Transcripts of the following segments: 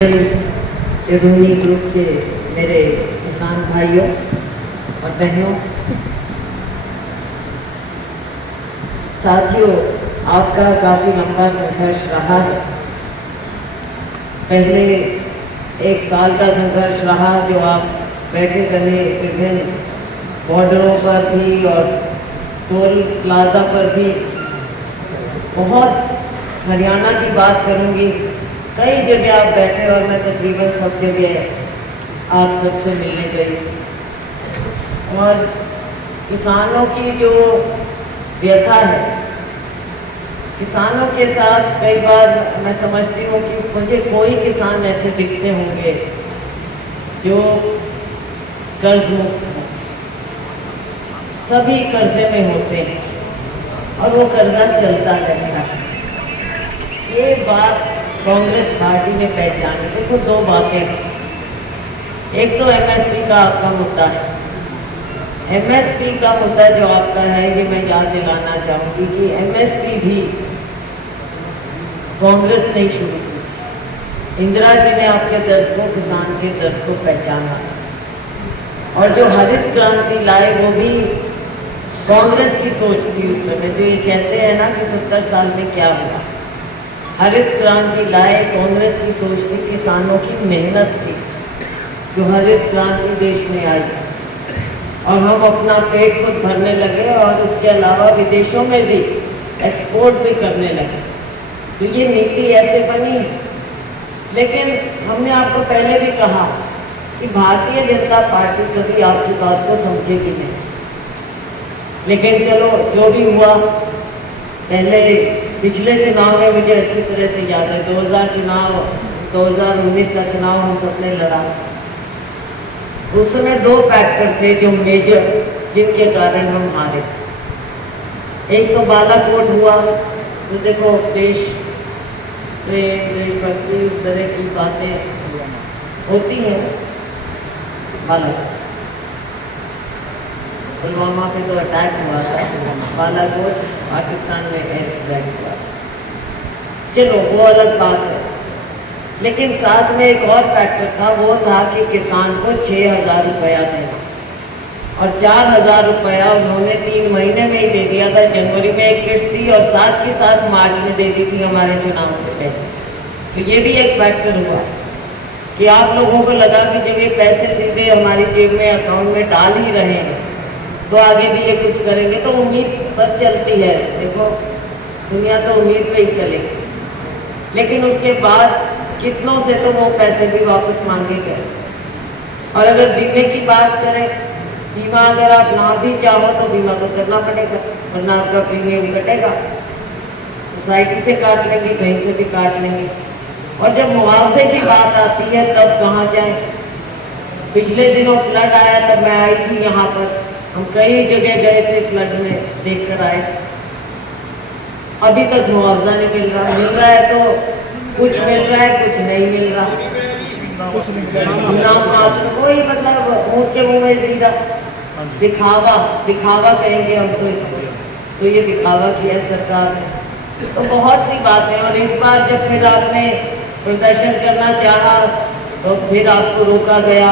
चेरुनी group के मेरे किसान भाइयों और बहनों, साथियों, आपका काफ़ी लंबा संघर्ष रहा है। पहले 1 साल का संघर्ष रहा जो आप बैठे रहे विभिन्न बॉर्डरों पर भी और टोल प्लाजा पर भी। बहुत हरियाणा की बात करूंगी, कई जगह आप बैठे और मैं तकरीबन सब जगह आप सबसे मिलने गई। और किसानों की जो व्यथा है, किसानों के साथ कई बार मैं समझती हूँ कि मुझे कोई किसान ऐसे दिखते होंगे जो कर्ज मुक्त हो। सभी कर्जे में होते हैं और वो कर्जा चलता रहेगा। ये बात कांग्रेस पार्टी ने पहचानी। देखो, 2 बातें हैं। एक तो एमएसपी का आपका मुद्दा है। एमएसपी का मुद्दा जो आपका है, ये मैं याद दिलाना चाहूँगी कि एमएसपी भी कांग्रेस ने शुरू की थी। इंदिरा जी ने आपके दर्द को, किसान के दर्द को पहचाना था। और जो हरित क्रांति लाए वो भी कांग्रेस की सोच थी उस समय। जो ये कहते हैं ना कि 70 साल में क्या हुआ, हरित क्रांति लाए कांग्रेस की सोच थी, किसानों की मेहनत थी जो हरित क्रांति देश में आई। और हम अपना पेट खुद भरने लगे और उसके अलावा विदेशों में भी एक्सपोर्ट भी करने लगे। तो ये नीति ऐसे बनी है। लेकिन हमने आपको पहले भी कहा कि भारतीय जनता पार्टी कभी आपकी बात को समझेगी नहीं। लेकिन चलो, जो भी हुआ, पहले पिछले चुनाव में मुझे अच्छी तरह से याद है, 2019 का चुनाव हम सबने लड़ा। उस समय 2 फैक्टर थे जो मेजर, जिनके कारण हम हारे। एक तो बालाकोट हुआ, तो देखो देश प्रेम, देशभक्ति, उस तरह की बातें होती हैं। बालाकोट, पुलवामा पे तो अटैक हुआ था, बालाकोट पाकिस्तान में एयर स्ट्राइक हुआ। चलो, वो अलग बात है। लेकिन साथ में एक और फैक्टर था, वो था कि किसान को 6,000 रुपया देना। और 4,000 रुपया उन्होंने 3 महीने में ही दे दिया था। जनवरी में एक किस्त दी और साथ ही साथ मार्च में दे दी थी हमारे चुनाव से पहले। तो ये भी एक फैक्टर हुआ कि आप लोगों को लगा कि जब ये पैसे सीधे हमारी जेब में, अकाउंट में डाल ही रहे हैं, तो आगे भी ये कुछ करेंगे। तो उम्मीद पर चलती है। देखो, दुनिया तो उम्मीद पे ही चलेगी। लेकिन उसके बाद कितनों से तो वो पैसे भी वापस मांगे गए। और अगर बीमे की बात करें, बीमा अगर आप ना भी चाहो तो बीमा तो करना पड़ेगा, वरना आपका प्रीमियम कटेगा। सोसाइटी से काट लेंगे, कहीं से भी काट लेंगे। और जब मुआवजे की बात आती है तब कहाँ जाए। पिछले दिनों फ्लड आया, तब मैं आई थी यहाँ पर, हम कई जगह गए थे, फ्लड में देख कर आए। अभी तक मुआवजा नहीं मिल रहा। मिल रहा है तो कुछ मिल रहा है, कुछ नहीं मिल रहा। नाम मात्र, कोई मतलब ऊँट के मुँह में जीरा। दिखावा, दिखावा कहेंगे हम तो इसको। तो ये दिखावा किया सरकार ने। तो बहुत सी बातें। और इस बार जब फिर आपने प्रदर्शन करना चाहा तो फिर आपको रोका गया।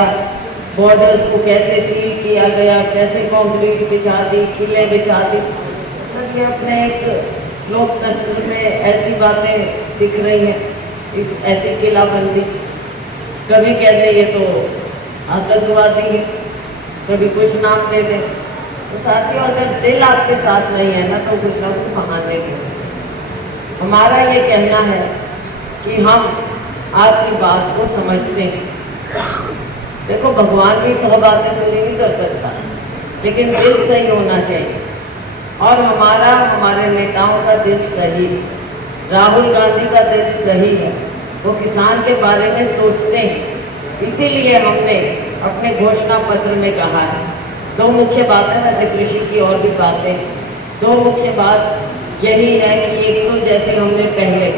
बॉर्डर्स को कैसे सील किया गया, कैसे कंक्रीट बिछा दी, किले बिछा दी। ये अपने एक लोकतंत्र में ऐसी बातें दिख रही हैं। इस ऐसी किलाबंदी, कभी कह दे ये तो आतंकवादी है, कभी कुछ नाम दे दें। तो साथियों, अगर दिल आपके साथ नहीं है ना, तो कुछ ना कुछ बहाने नहीं। हमारा ये कहना है कि हम आपकी बात को समझते हैं। देखो, भगवान भी 100 बातें तो नहीं कर सकता, लेकिन दिल सही होना चाहिए। और हमारे नेताओं का दिल सही है। राहुल गांधी का दिल सही है, वो किसान के बारे में सोचते हैं। इसीलिए हमने अपने घोषणा पत्र में कहा है 2 मुख्य बातें, वैसे कृषि की और भी बातें। 2 मुख्य बात यही है कि एक तो जैसे हमने पहले,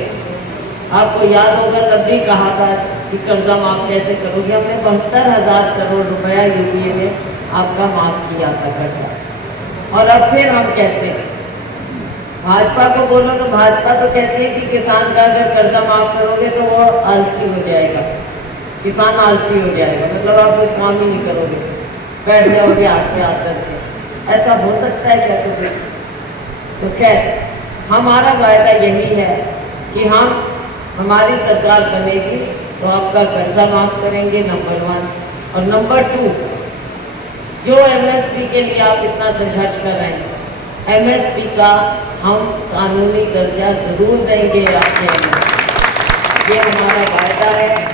आपको याद होगा तब भी कहा था कि कर्जा माफ कैसे करोगे। हमने 72,000 करोड़ रुपया यूपीए में आपका माफ किया था कर्जा। और अब फिर हम कहते हैं, भाजपा को बोलो तो भाजपा तो कहती है कि किसान का अगर कर्जा माफ करोगे तो वो आलसी हो जाएगा, किसान आलसी हो जाएगा, मतलब आप कुछ काम ही नहीं करोगे, बैठ जाओगे हाथ पे हाथ करके। ऐसा हो सकता है क्या कभी? तो खैर हमारा वायदा यही है कि हम हमारी सरकार बनेगी तो आपका कर्जा माफ करेंगे, नंबर 1। और नंबर 2, जो एमएसपी के लिए आप इतना संघर्ष कर रहे हैं, एमएसपी का हम कानूनी दर्जा जरूर देंगे आपके, ये हमारा वायदा है।